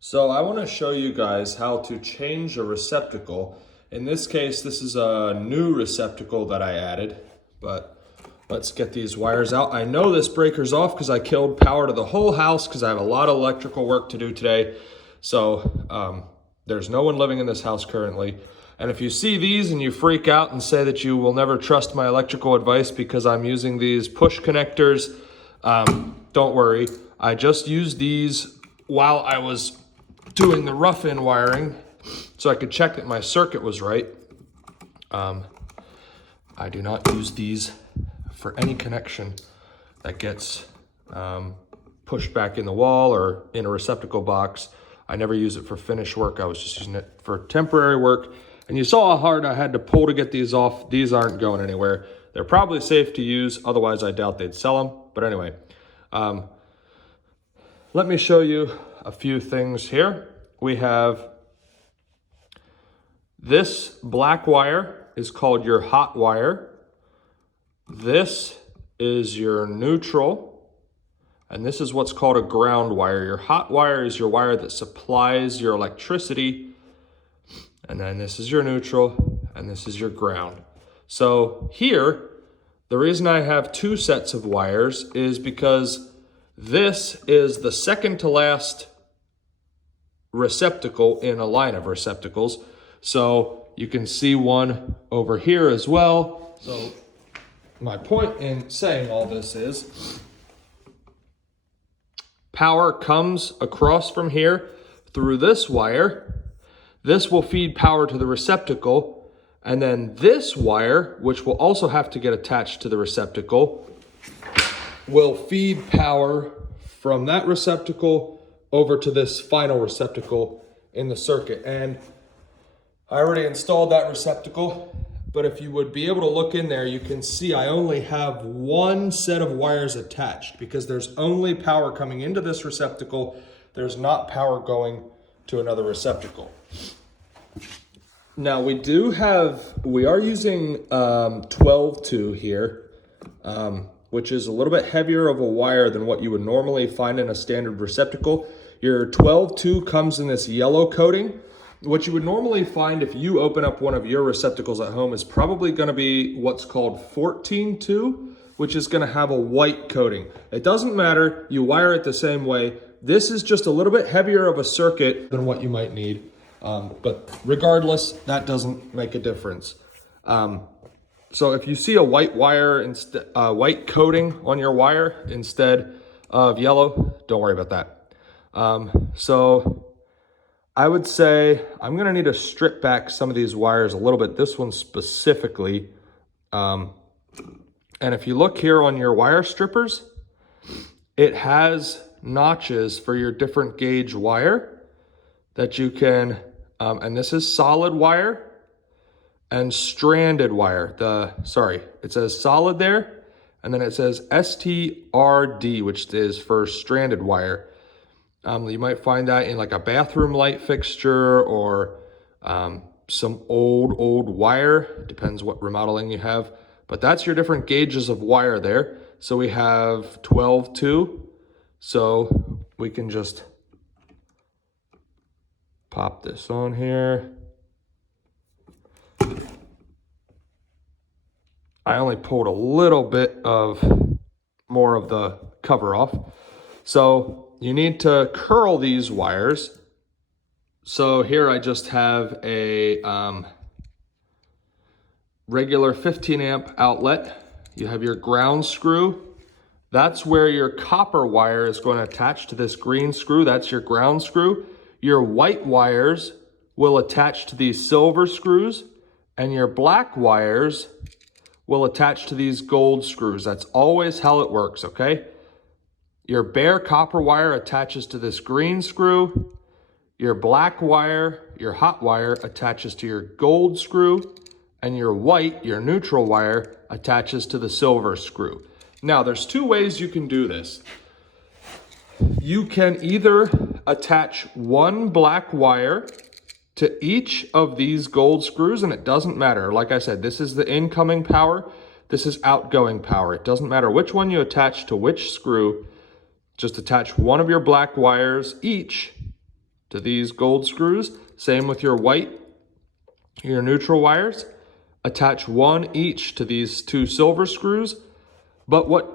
So I want to show you guys how to change a receptacle. In this case, this is a new receptacle that I added, but let's get these wires out. I know this breaker's off because I killed power to the whole house because I have a lot of electrical work to do today. So there's no one living in this house currently. And if you see these and you freak out and say that you will never trust my electrical advice because I'm using these push connectors, don't worry. I just used these while I was doing the rough-in wiring so I could check that my circuit was right. I do not use these for any connection that gets pushed back in the wall or in a receptacle box. I never use it for finished work. I was just using it for temporary work. And you saw how hard I had to pull to get these off. These aren't going anywhere. They're probably safe to use. Otherwise, I doubt they'd sell them. But anyway, let me show you a few things here. We have this black wire is called your hot wire. This is your neutral, and this is what's called a ground wire. Your hot wire is your wire that supplies your electricity, and then this is your neutral, and this is your ground. So here, the reason I have two sets of wires is because this is the second to last receptacle in a line of receptacles. So you can see one over here as well. So my point in saying all this is power comes across from here through this wire. This will feed power to the receptacle. And then this wire, which will also have to get attached to the receptacle, will feed power from that receptacle over to this final receptacle in the circuit. And I already installed that receptacle, but if you would be able to look in there, you can see I only have one set of wires attached because there's only power coming into this receptacle. There's not power going to another receptacle. Now we are using 12-2 here, which is a little bit heavier of a wire than what you would normally find in a standard receptacle. Your 12-2 comes in this yellow coating. What you would normally find if you open up one of your receptacles at home is probably going to be what's called 14-2, which is going to have a white coating. It doesn't matter, you wire it the same way. This is just a little bit heavier of a circuit than what you might need. But regardless, that doesn't make a difference. So if you see a white wire, white coating on your wire instead of yellow, don't worry about that. So I would say I'm gonna need to strip back some of these wires a little bit, this one specifically. And if you look here on your wire strippers, it has notches for your different gauge wire that you can, and this is solid wire and stranded wire. It says solid there, and then it says STRD, which is for stranded wire. You might find that in like a bathroom light fixture or some old wire, depends what remodeling you have. But that's your different gauges of wire there. So we have 12-2, so we can just pop this on here. I only pulled a little bit more of the cover off. So you need to curl these wires. So here I just have a regular 15 amp outlet. You have your ground screw. That's where your copper wire is going to attach to this green screw. That's your ground screw. Your white wires will attach to these silver screws, and your black wires will attach to these gold screws. That's always how it works, okay? Your bare copper wire attaches to this green screw. Your black wire, your hot wire, attaches to your gold screw. And your white, your neutral wire, attaches to the silver screw. Now, there's two ways you can do this. You can either attach one black wire to each of these gold screws, and it doesn't matter. Like I said, this is the incoming power. This is outgoing power. It doesn't matter which one you attach to which screw. Just attach one of your black wires each to these gold screws. Same with your white, your neutral wires. Attach one each to these two silver screws. But what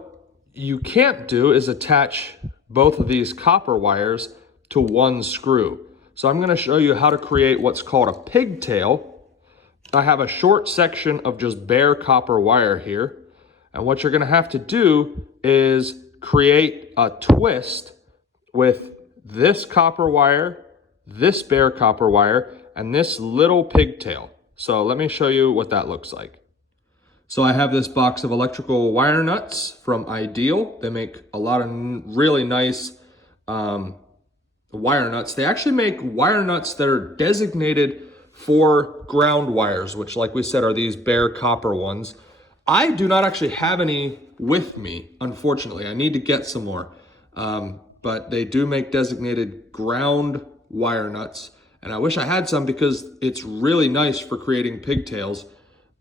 you can't do is attach both of these copper wires to one screw. So I'm going to show you how to create what's called a pigtail. I have a short section of just bare copper wire here. And what you're going to have to do is create a twist with this copper wire, this bare copper wire, and this little pigtail. So let me show you what that looks like. So I have this box of electrical wire nuts from Ideal. They make a lot of really nice wire nuts. They actually make wire nuts that are designated for ground wires, which, like we said, are these bare copper ones. I do not actually have any with me, unfortunately. I need to get some more. But they do make designated ground wire nuts. And I wish I had some because it's really nice for creating pigtails.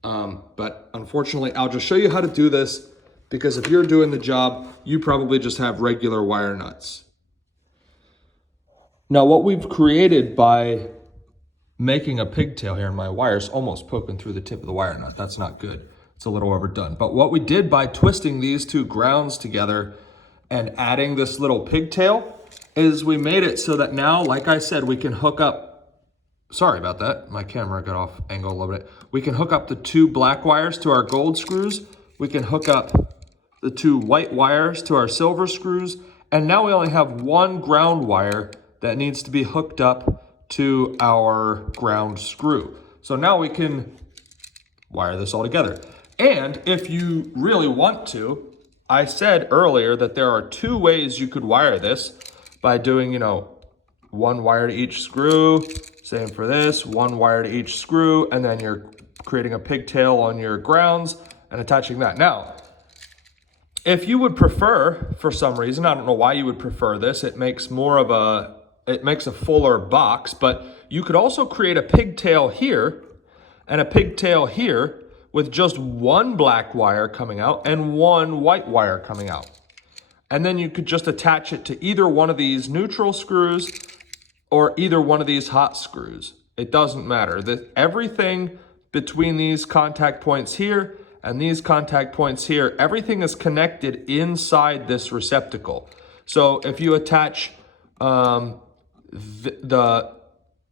But unfortunately, I'll just show you how to do this because if you're doing the job, you probably just have regular wire nuts. Now, what we've created by making a pigtail here, and my wire's almost poking through the tip of the wire nut. That's not good. It's a little overdone. But what we did by twisting these two grounds together and adding this little pigtail is we made it so that now, like I said, we can hook up. Sorry about that. My camera got off angle a little bit. We can hook up the two black wires to our gold screws. We can hook up the two white wires to our silver screws. And now we only have one ground wire that needs to be hooked up to our ground screw. So now we can wire this all together. And if you really want to, I said earlier that there are two ways you could wire this by doing, one wire to each screw. Same for this, one wire to each screw, and then you're creating a pigtail on your grounds and attaching that. Now, if you would prefer, for some reason, I don't know why you would prefer this, it makes a fuller box, but you could also create a pigtail here and a pigtail here with just one black wire coming out and one white wire coming out. And then you could just attach it to either one of these neutral screws or either one of these hot screws. It doesn't matter. Everything between these contact points here and these contact points here, everything is connected inside this receptacle. So if you attach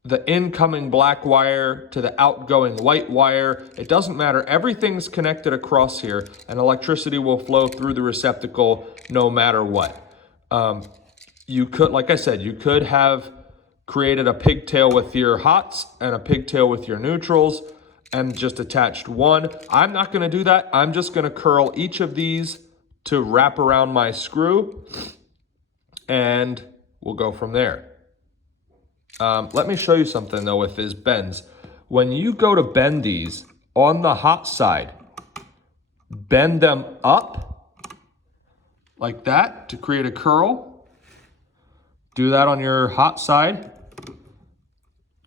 the incoming black wire to the outgoing white wire, it doesn't matter. Everything's connected across here and electricity will flow through the receptacle no matter what. You could, like I said, you could have created a pigtail with your hots and a pigtail with your neutrals and just attached one. I'm not gonna do that. I'm just gonna curl each of these to wrap around my screw and we'll go from there. Let me show you something though with these bends. When you go to bend these on the hot side, bend them up like that to create a curl. Do that on your hot side.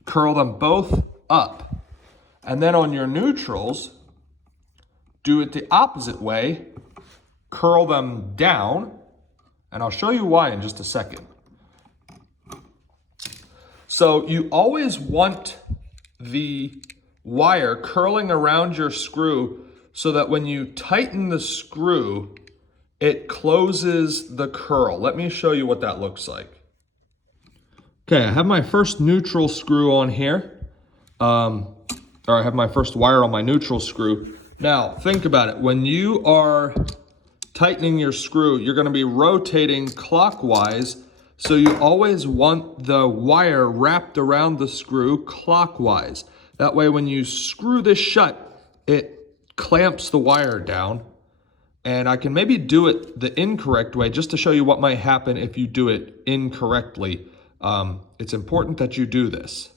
Curl them both up. And then on your neutrals, do it the opposite way. Curl them down. And I'll show you why in just a second. So you always want the wire curling around your screw so that when you tighten the screw, it closes the curl. Let me show you what that looks like. Okay, I have my first neutral screw on here. Or I have my first wire on my neutral screw. Now, think about it. When you are tightening your screw, you're gonna be rotating clockwise. So you always want the wire wrapped around the screw clockwise. That way when you screw this shut, it clamps the wire down. And I can maybe do it the incorrect way just to show you what might happen if you do it incorrectly. It's important that you do this.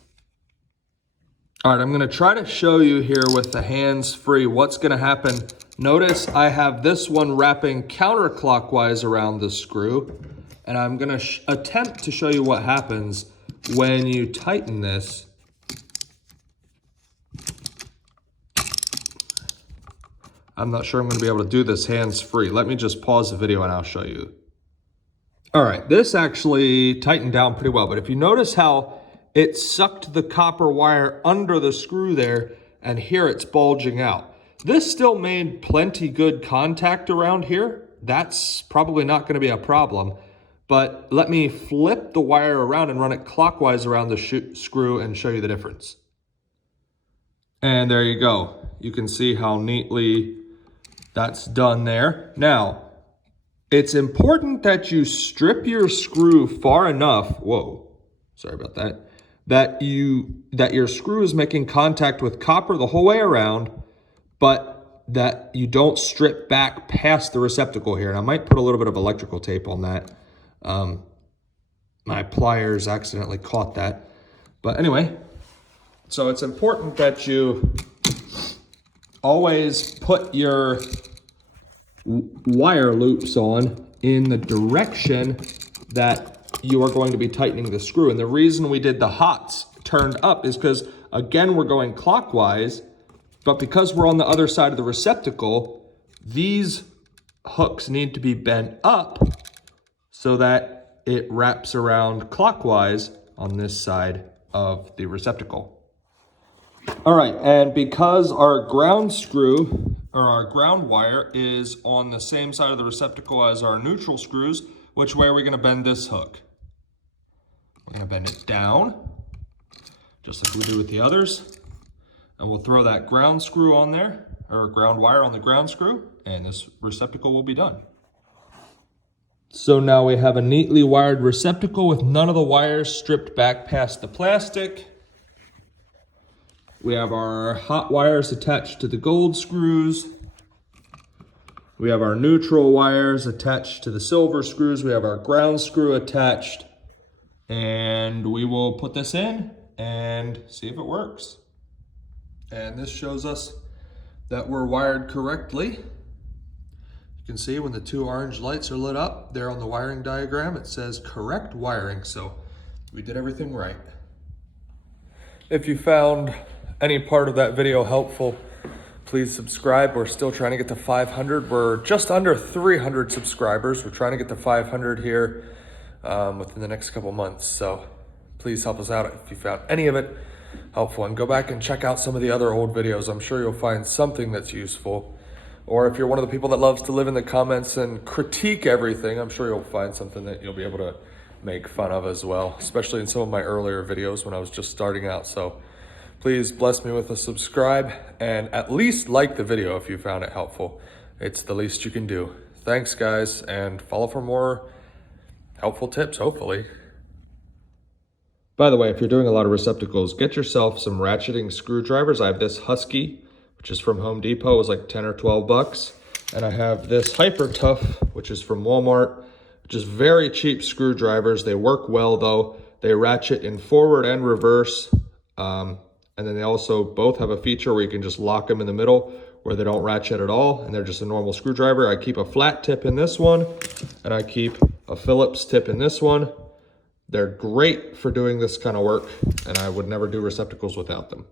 All right, I'm gonna try to show you here with the hands free what's gonna happen. Notice I have this one wrapping counterclockwise around the screw, and I'm gonna attempt to show you what happens when you tighten this. I'm not sure I'm gonna be able to do this hands free. Let me just pause the video and I'll show you. All right, this actually tightened down pretty well, but if you notice how it sucked the copper wire under the screw there, and here it's bulging out. This still made plenty good contact around here. That's probably not going to be a problem, but let me flip the wire around and run it clockwise around the screw and show you the difference. And there you go. You can see how neatly that's done there. Now, it's important that you strip your screw far enough, whoa, sorry about that, that your screw is making contact with copper the whole way around, but that you don't strip back past the receptacle here. And I might put a little bit of electrical tape on that. My pliers accidentally caught that. But anyway, so it's important that you always put your wire loops on in the direction that you are going to be tightening the screw. And the reason we did the hots turned up is because, again, we're going clockwise, but because we're on the other side of the receptacle, these hooks need to be bent up so that it wraps around clockwise on this side of the receptacle. All right, and because our ground screw or our ground wire is on the same side of the receptacle as our neutral screws, which way are we going to bend this hook? We're going to bend it down, just like we do with the others. And we'll throw that ground screw on there, or ground wire on the ground screw, and this receptacle will be done. So now we have a neatly wired receptacle with none of the wires stripped back past the plastic. We have our hot wires attached to the gold screws. We have our neutral wires attached to the silver screws. We have our ground screw attached. And we will put this in and see if it works. And this shows us that we're wired correctly. You can see when the two orange lights are lit up there on the wiring diagram, it says correct wiring. So we did everything right. If you found any part of that video helpful, please subscribe. We're still trying to get to 500. We're just under 300 subscribers. We're trying to get to 500 here within the next couple months. So please help us out if you found any of it helpful, and go back and check out some of the other old videos. I'm sure you'll find something that's useful. Or if you're one of the people that loves to live in the comments and critique everything, I'm sure you'll find something that you'll be able to make fun of as well, especially in some of my earlier videos when I was just starting out. So please bless me with a subscribe and at least like the video if you found it helpful. It's the least you can do. Thanks, guys, and follow for more helpful tips, hopefully. By the way, if you're doing a lot of receptacles, get yourself some ratcheting screwdrivers. I have this Husky, which is from Home Depot. It was like 10 or 12 bucks. And I have this Hyper Tough, which is from Walmart, which is very cheap screwdrivers. They work well though. They ratchet in forward and reverse. And then they also both have a feature where you can just lock them in the middle where they don't ratchet at all, and they're just a normal screwdriver. I keep a flat tip in this one, and I keep a Phillips tip in this one. They're great for doing this kind of work, and I would never do receptacles without them.